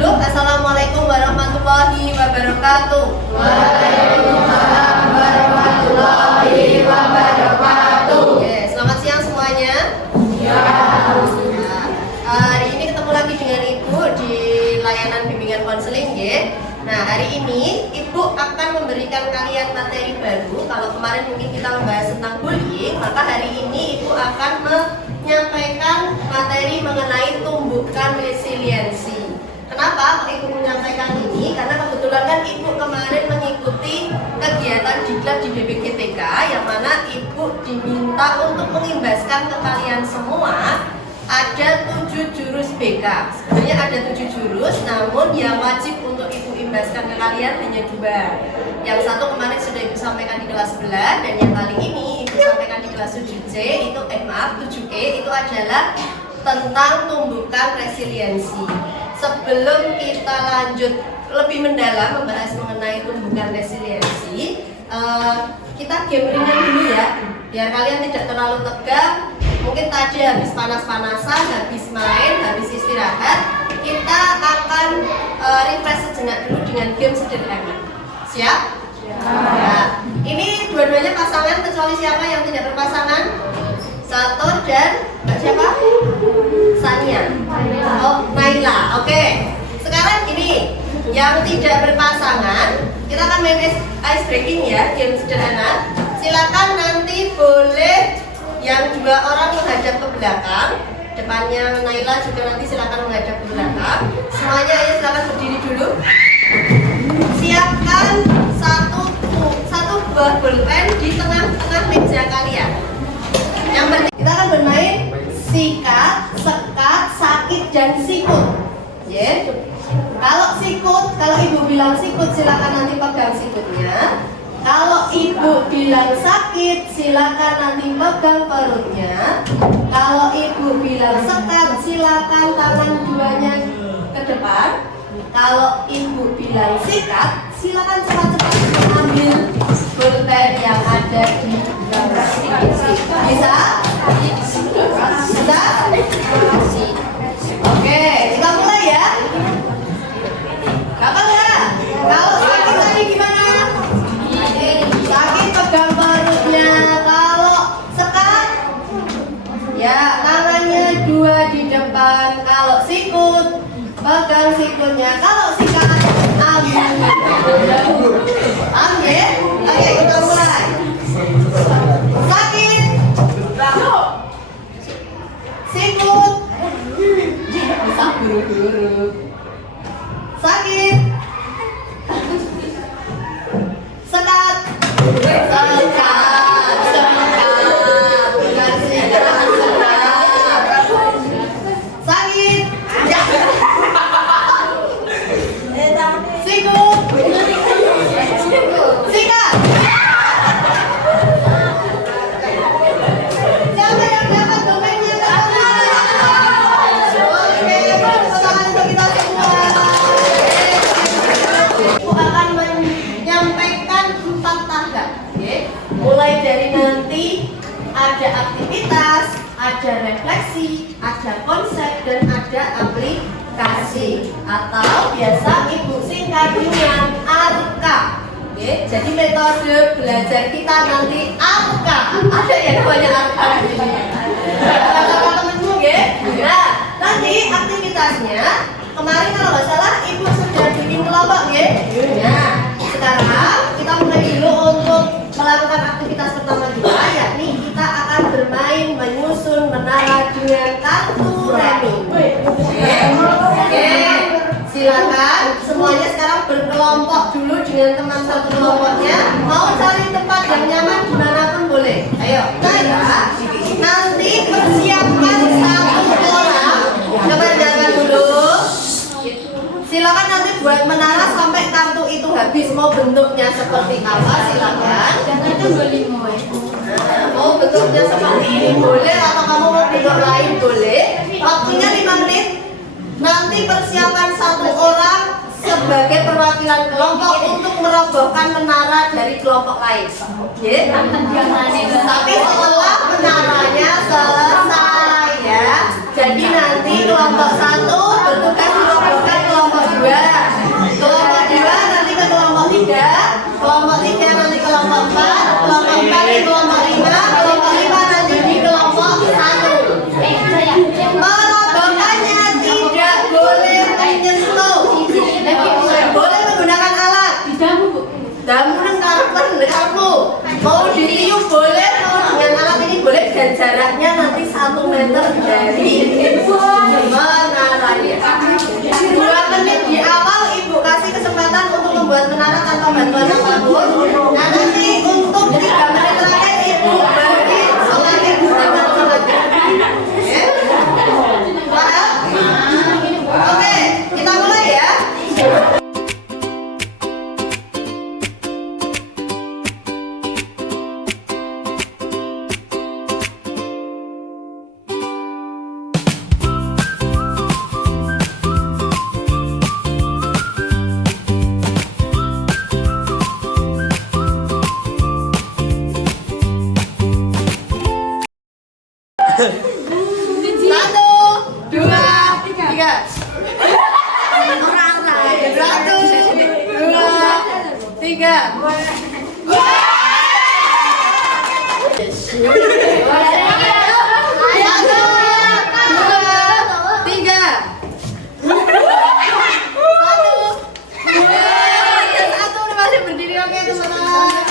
dulu. Assalamualaikum warahmatullahi wabarakatuh. Waalaikumsalam warahmatullahi wabarakatuh. Selamat siang semuanya. Ya. Hari ini ketemu lagi dengan Ibu di layanan bimbingan konseling ya. Nah, hari ini Ibu akan memberikan kalian materi baru. Kalau kemarin mungkin kita membahas tentang bullying, maka hari ini Ibu akan menyampaikan materi mengenai tumbuhkan resiliensi. Kenapa Ibu menyampaikan ini? Karena kebetulan kan Ibu kemarin mengikuti kegiatan diklat di BPGTK, yang mana Ibu diminta untuk mengimbaskan ke kalian semua ada 7 jurus BK. Sebenarnya ada 7 jurus, namun yang wajib untuk Ibu imbaskan ke kalian hanya 2. Yang satu kemarin sudah Ibu sampaikan di kelas 11, dan yang kali ini Ibu sampaikan di kelas 7C, 7E itu adalah tentang tumbuhkan resiliensi. Sebelum kita lanjut lebih mendalam membahas mengenai tumbuhkan resiliensi, kita game ringan dulu ya, biar kalian tidak terlalu tegang. Mungkin tadi habis panas-panasan, habis main, habis istirahat, kita akan refresh sejenak dulu dengan game sederhana. Siap? Ya. Ini dua-duanya pasangan, kecuali siapa yang tidak berpasangan? Sato dan Mbak siapa? Sania. Oh, Naila. Oke. Sekarang gini, yang tidak berpasangan, kita akan main ice breaking ya, game sederhana. Silakan nanti boleh yang 2 orang menghadap ke belakang. Depannya Naila juga nanti silakan menghadap ke belakang. Semuanya ayo silakan berdiri dulu. Siapkan satu buah bolpen di tengah-tengah meja kalian. Yang penting kita akan bermain sikat, sekat, sakit, dan sikut. Yeah. Kalau Ibu bilang sikut, silakan nanti pegang sikutnya. Kalau Ibu bilang sakit, silakan nanti pegang perutnya. Kalau Ibu bilang sekat, silakan tangan duanya ke depan. Kalau Ibu bilang sikat, silakan cepat-cepat mengambil bolpen yang ada di gambar sini. Bisa? Bisa? Oke, kita mulai ya. Gampang ya? Kalau sakit tadi gimana? Sakit pegang perutnya. Kalau sekat, ya tangannya 2 di depan. Kalau sikut, pegang sikutnya. Kalau sikat, ambil. Ambil. Oke, kita mulai. Sakit, sikut, bisa buru-buru. Sakit, sekat, bukan sikat, sakit, sikut, sikat. Siapa yang dapat domainnya? Oke, tepuk tangan untuk kita semua. Ibu akan menyampaikan 4 tahap. Mulai dari nanti ada aktivitas, ada refleksi, ada konsep, dan ada aplikasi. Atau biasa Ibu singkat dengan ARKA. Jadi metode belajar kita nanti ARKA. Ada ya namanya ARKA di sini. Teman-temanmu ya. Nah, nanti aktivitasnya kemarin kalau nggak salah Ibu sudah bikin kelompok ya. Nah, sekarang kita mulai dulu untuk melakukan aktivitas pertama kita, yakni kita akan bermain menyusun menara dengan kartu remi. Oke, silakan semuanya sekarang berkelompok dulu dengan teman satu kelompoknya. Mau cari tempat yang nyaman dimanapun boleh. Ayo, nah, nanti persiapkan 1 orang. Coba jangan dulu. Silakan nanti buat menara sampai kartu itu habis. Mau bentuknya seperti apa silakan. Mau bentuknya seperti ini boleh, atau kamu mau bentuk lain boleh. Waktunya 5 menit. Nanti persiapan 1 orang sebagai perwakilan kelompok untuk merobohkan menara dari kelompok lain. Tapi setelah menaranya selesai ya. Jadi nanti kelompok 1 bertugas merobohkan kelompok 2. meter dari menaranya. 2 menit di awal Ibu kasih kesempatan untuk membuat menara tanpa bantuan apapun. Nah nanti untuk 3 menit terakhir Ibu beri selanjutnya dengan selanjutnya. Paham? Oke, kita mulai ya. Satu, dua, tiga. Satu, dua, tiga. Satu, dua, tiga. Satu, masih berdiri, oke teman-teman.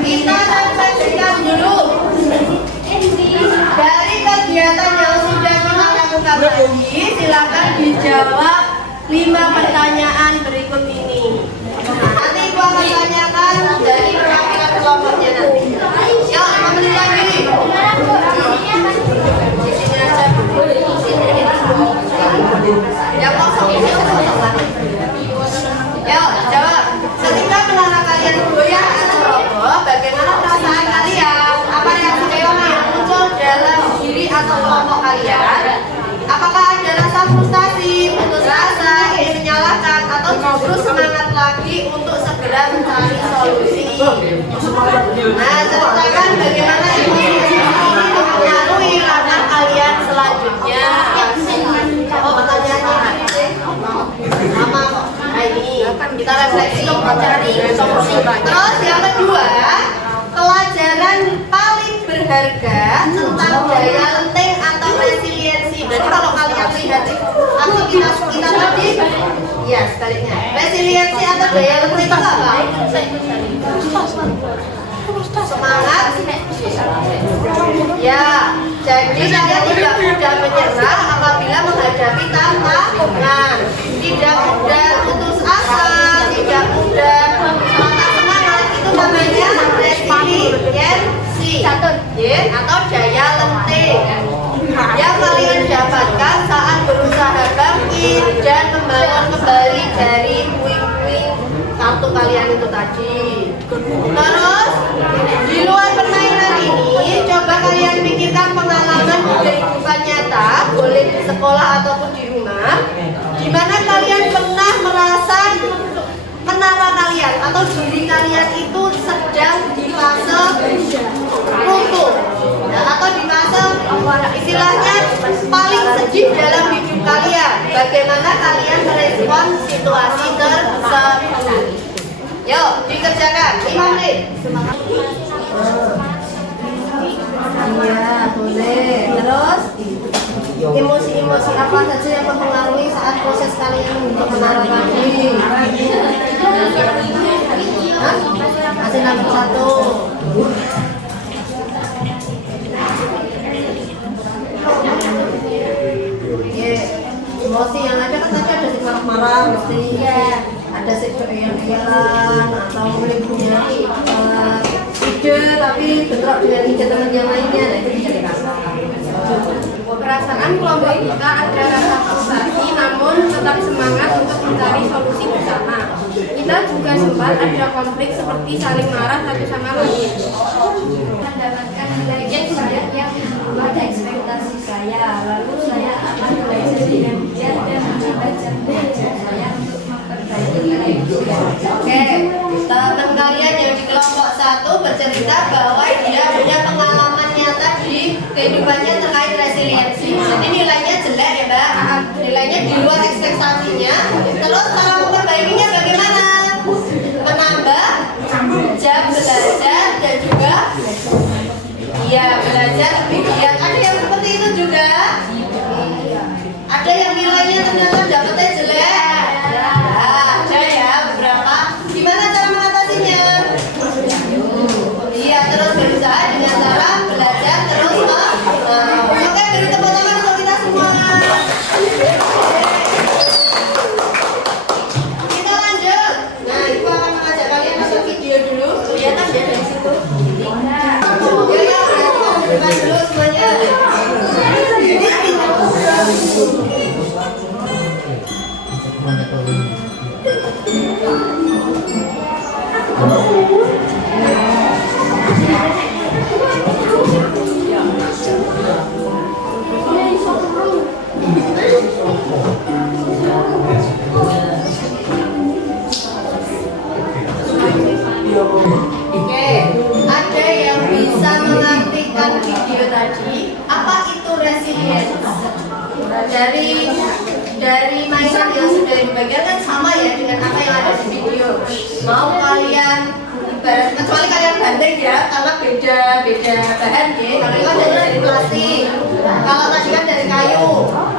Kita refleksikan dulu dari kegiatan yang sudah kita lakukan tadi. Silakan dijawab 5 pertanyaan berikut ini. Nanti Ibu akan tanyakan dari perwakilan kelompoknya nanti. Yuk, 5 menit lagi. Di sini aja. Yang kosong ini kosong lagi. Yuk, jawab. Ketika menara kalian goyah atau roboh, bagaimana perasaan kalian? Apa yang muncul dalam diri atau kelompok kalian? Apakah ada rasa frustasi, putus asa, ingin menyalahkan, atau justru semangat lagi untuk segera mencari solusi? Nah, ceritakan bagaimana ini mempengaruhi langkah kalian selanjutnya. Oh, pertanyaannya sama kok. Nah, ini kita refleksi mencari solusi. Terus yang kedua, pelajaran paling berharga tentang daya lenting atau resiliensi. Berarti kalau kalian lihat atau kita tadi, ya sebaliknya. Resiliensi atau daya lenting itu apa? Semangat. Ya, jadi saya tidak mudah menyerah apabila menghadapi tantangan. Tidak mudah putus asa, tidak mudah patah semangat. Itu namanya resiliensi atau daya lenting yang kalian dapatkan saat berusaha bangkit dan membangun kembali dari puing-puing kartu kalian itu tadi. Terus di luar permainan ini, coba kalian pikirkan pengalaman di kehidupan nyata, boleh di sekolah ataupun di rumah, di mana kalian pernah merasa menara kalian atau diri kalian itu sedang di fase runtuh, atau di fase istilahnya paling sedih dalam hidup kalian. Bagaimana kalian merespon situasi tersebut? Yuk, dikerjakan 5 menit. Iya, boleh. Terus emosi-emosi apa saja yang mempengaruhi saat proses kalian untuk menara tadi? Masih nomor 1. Emosi yang ada kan tadi ada si marah-marah, mesti ada si keiyang-iyangan atau punya ide tapi bentrok dengan ide teman yang lainnya. Nah, itu bisa dirasakan. Perasaan kelompok kita ada rasa frustasi namun tetap semangat untuk mencari solusi bersama. Kita juga sempat ada konflik seperti saling marah satu sama lain. Mendapatkan nilai yang pada ekspektasi saya, lalu saya akan belajar dengan giat dan belajar saya untuk memperbaiki nilai saya. Oke, teman kalian yang di kelompok 1 bercerita bahwa dia punya pengalaman nyata di kehidupannya terkait resiliensi. Jadi nilainya jelek ya Mbak, nilainya di luar ekspektasinya. Terus cara memperbaikinya bagaimana? Menambah jam belajar dan juga belajar lebih giat. Ada yang seperti itu juga? Ada yang nilainya ternyata dapetnya jelek? Ada ya beberapa. Gimana cara mengatasinya? Iya, terus berusaha dengan cara belajar terus tadi, apa itu resilience? Dari mainan yang sudah dibagikan kan sama ya dengan apa yang ada di video. Mau kalian kecuali kalian banding ya, karena beda bahan ya. Kalau ini kan dari plastik, kalau tadi kan dari kayu.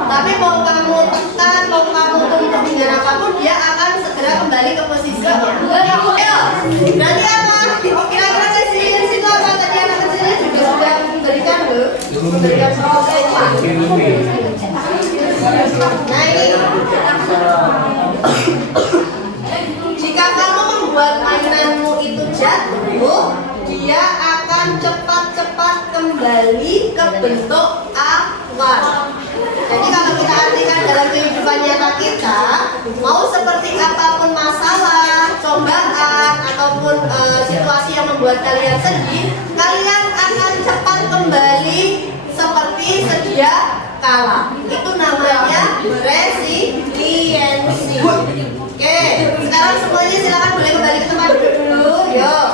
Tapi mau kamu tekan, mau kamu tuntut dengan apapun, dia akan segera kembali ke posisinya. Ayo, berarti apa? Kira-kira resilience itu apa? Tadi anak kecilnya juga sudah memberikan loh, memberikan Nah ini, jika kamu membuat mainanmu itu jatuh, dia akan cepat-cepat kembali ke bentuk awal. Jadi kalau kita artikan dalam kehidupan nyata kita, mau seperti apapun masalah, cobaan, ataupun situasi yang membuat kalian sedih, kalian akan cepat kembali seperti sedia kala. Itu namanya resiliensi. Oke, sekarang semuanya silakan boleh kembali ke tempat duduk dulu. Yuk.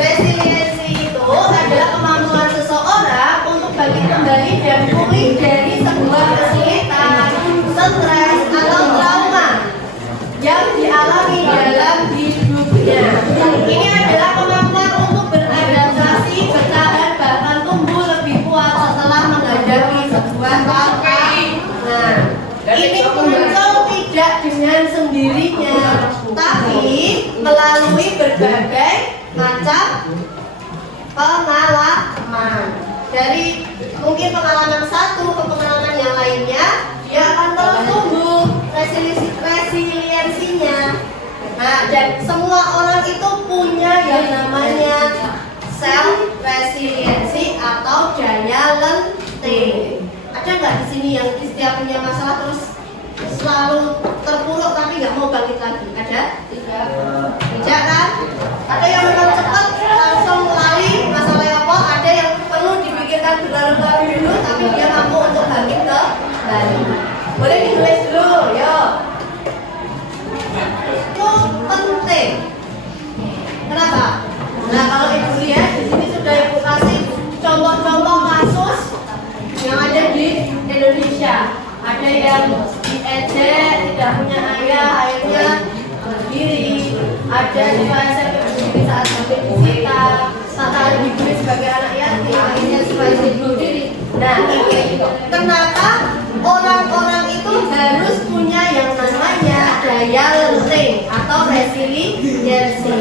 Resiliensi itu adalah kemampuan seseorang untuk bangkit kembali dan pulih dari sebuah kesulitan, stres atau trauma yang dialami dalam hidupnya. Ini adalah kemampuan untuk beradaptasi, bertahan, bahkan tumbuh lebih kuat setelah menghadapi sebuah tantangan. Nah, ini muncul tidak dengan sendirinya, tapi melalui berbagai macam pengalaman. Dari mungkin pengalaman satu ke pengalaman yang lainnya, dia akan terus tumbuh resiliensinya. Nah, dan semua orang itu punya yang namanya self resiliensi atau daya lenting. Ada nggak di sini yang setiap punya masalah terus selalu terpuruk tapi nggak mau bangkit lagi? Ada? Tidak. Tidak kan? Ada yang memang cepat langsung lari masalah apa? Ada yang perlu dipikirkan berlarut-larut dulu tapi dia mampu untuk bangkit ke bali. Boleh ditulis dulu, yuk. Itu penting. Kenapa? Nah, kalau ibu lihat di sini sudah ibu kasih contoh-contoh kasus yang ada di Indonesia. Ada yang diejek, tidak punya ayah, ayahnya berdiri. Ada di SMP berdiri saat sampai disita, saat diberi sebagai anak yatim, akhirnya supaya bunuh diri. Nah, ini kenapa orang-orang itu harus punya yang namanya daya lenting atau resiliensi.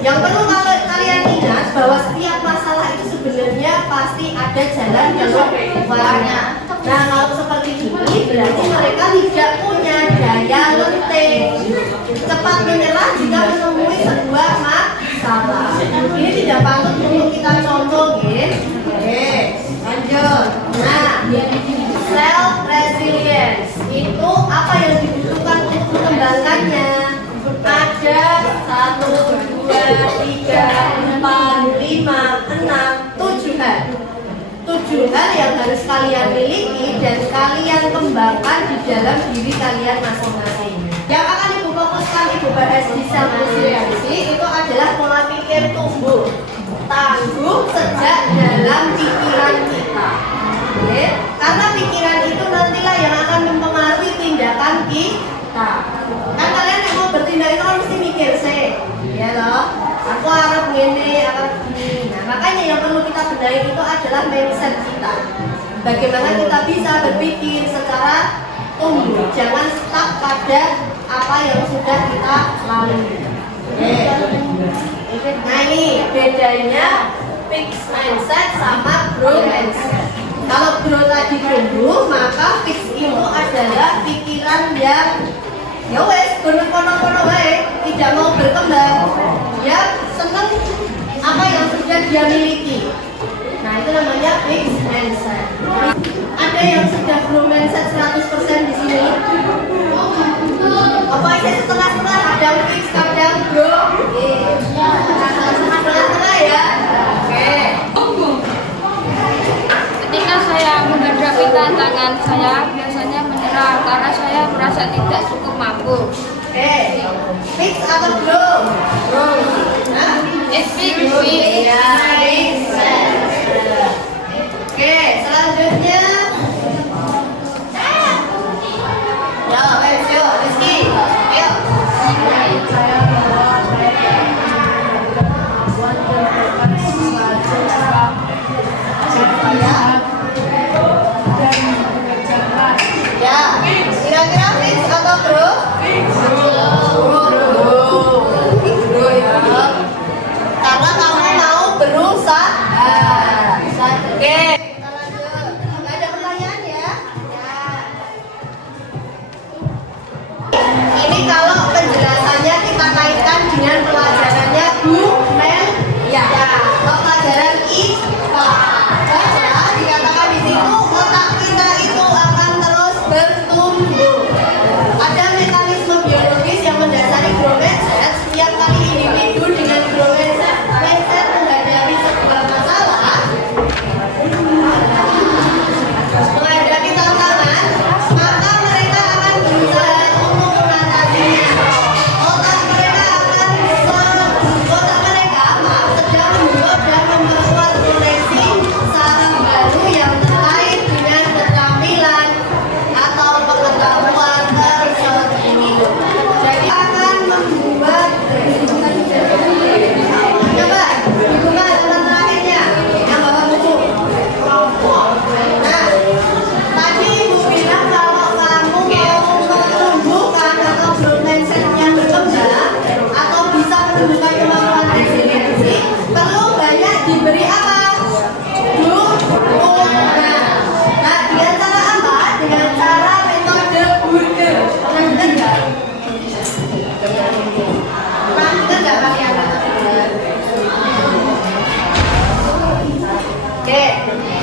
Yang perlu kalian ingat bahwa setiap masalah itu sebenarnya pasti ada jalan keluarnya. Nah, kalau seperti ini berarti mereka tidak punya daya lenting, cepat menyerah jika menemui sebuah masalah. Ini tidak patut untuk kita contoh, ya. Oke, lanjut. Nah, self resilience itu apa yang dibutuhkan untuk mengembangkannya? Ada 1, 2, 3, 4, 5, 6, 7 hal. 7 hal yang harus kalian miliki dan kalian kembangkan di dalam diri kalian masing-masing. Yang akan ibu fokuskan, ibu bahas di self resiliensi itu adalah pola pikir tumbuh tangguh sejak dalam pikiran kita. Oke? Karena pikiran itu nantilah yang akan mempengaruhi tindakan kita. Kan kalian yang mau bertindak itu kan mesti mikir sih, ya loh. Aku harap gini, harap gini. Nah, makanya yang perlu kita benahi itu adalah mindset kita. Bagaimana kita bisa berpikir secara tumbuh, jangan stuck pada apa yang sudah kita lalui. Nah, ini bedanya fixed mindset sama growth mindset. Kalau growth tadi tumbuh, maka fix itu adalah pikiran yang ya wes, kono-kono wae, tidak mau berkembang. Dia senang apa yang sudah dia miliki. Nah, itu namanya fixed mindset. Ada yang sudah growth mindset 100% di sini? Apa aja setengah-setengah, kadang fix, kadang growth. Setengah-setengah ya. Oke. Ketika saya menghadapi tantangan, saya biasanya menyerah karena saya merasa tidak cukup mampu. Oke. Fix atau growth? It's big, Ya, fix.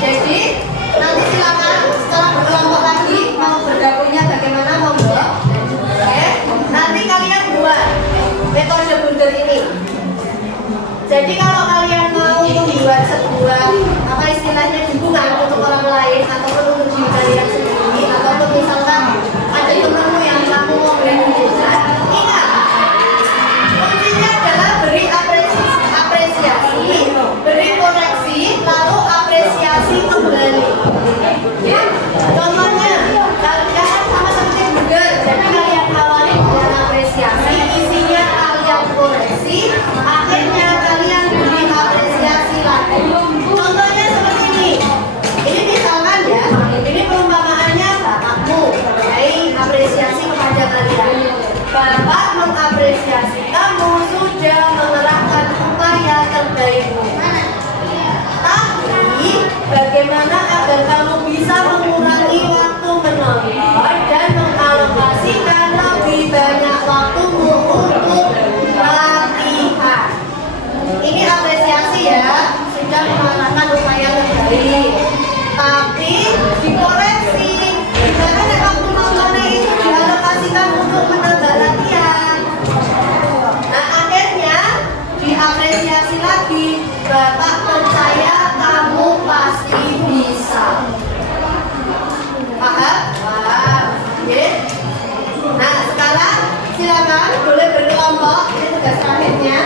Jadi nanti silakan setelah berkelompok lagi mau bergabungnya bagaimana monggo. Oke. Nanti kalian buat metode bundar ini. Jadi kalau kalian mau membuat sebuah apa istilahnya dukungan untuk orang lain ataupun untuk diri kalian sendiri ataupun misalkan ada temanmu yang kamu mau beri dukungan, ingat kuncinya adalah beri apresiasi, beri koreksi, lalu apresiasi kembali. Ya, contohnya kalian sama seperti bundar, jadi kalian awali dengan apresiasi, isinya kalian koreksi, akhirnya kalian beri apresiasi lagi. Contohnya seperti ini. Ini misalkan ya, ini perumpamaannya bapakmu, apresiasi kepada kalian. Bapak mengapresiasi kamu sudah mengerahkan upaya terbaikmu. Tapi bagaimana agar kamu bisa mengurangi waktu menonton dan mengalokasikan lebih banyak waktumu untuk latihan. Ini apresiasi ya, sudah mengerahkan upaya terbaik. Tapi dikoreksi, karena waktu nontonnya itu dialokasikan untuk menambah latihan. Nah akhirnya diapresiasi lagi. Bapak percaya kamu pasti bisa. Paham? Paham. Oke. Nah sekarang silakan boleh berkelompok. Ini tugas terakhirnya.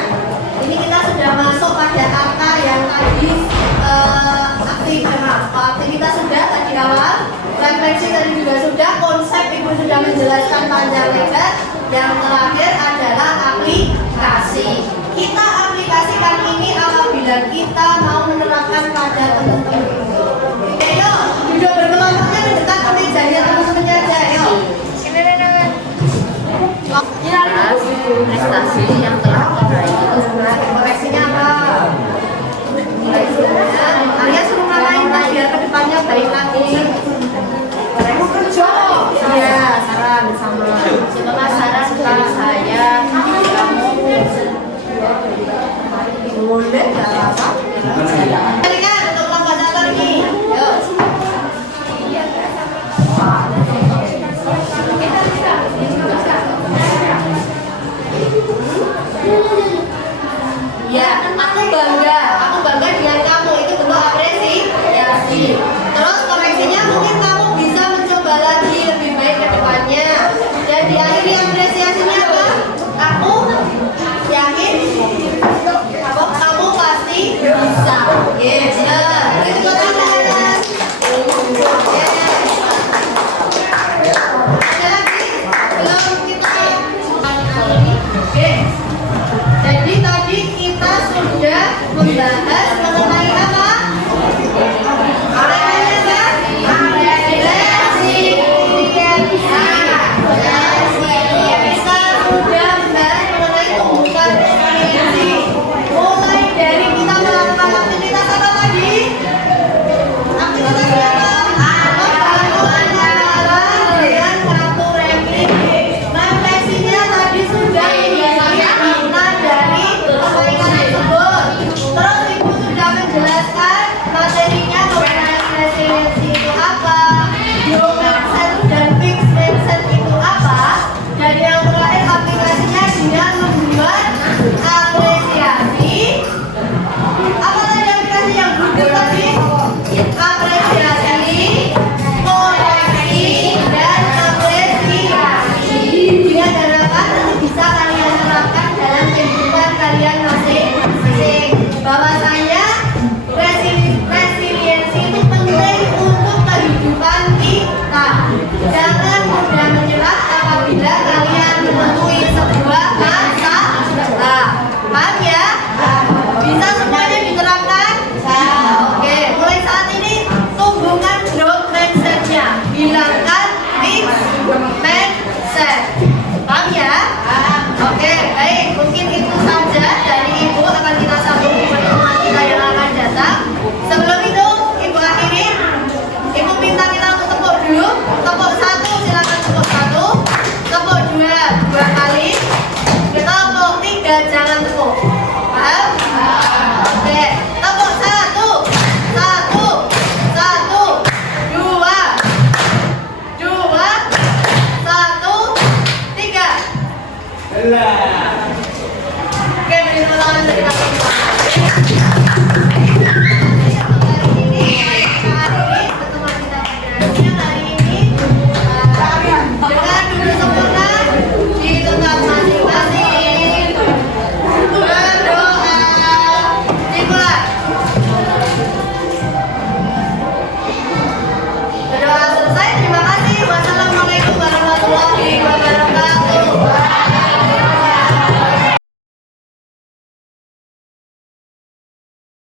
Ini kita sudah masuk pada angka yang tadi aktivitas sudah tadi awal, refleksi tadi juga sudah, konsep ibu sudah menjelaskan panjang lebar. Yang terakhir adalah aplikasi. Kita aplikasikan ini apabila kita mau menerapkan pada teman-teman. Ayo, duduk berkelompoknya mendekat ke meja ya teman-temannya aja. Ayo. Prestasi yang telah diraih. Koreksinya apa? Arya suruh ngalahin lah biar kedepannya baik lagi.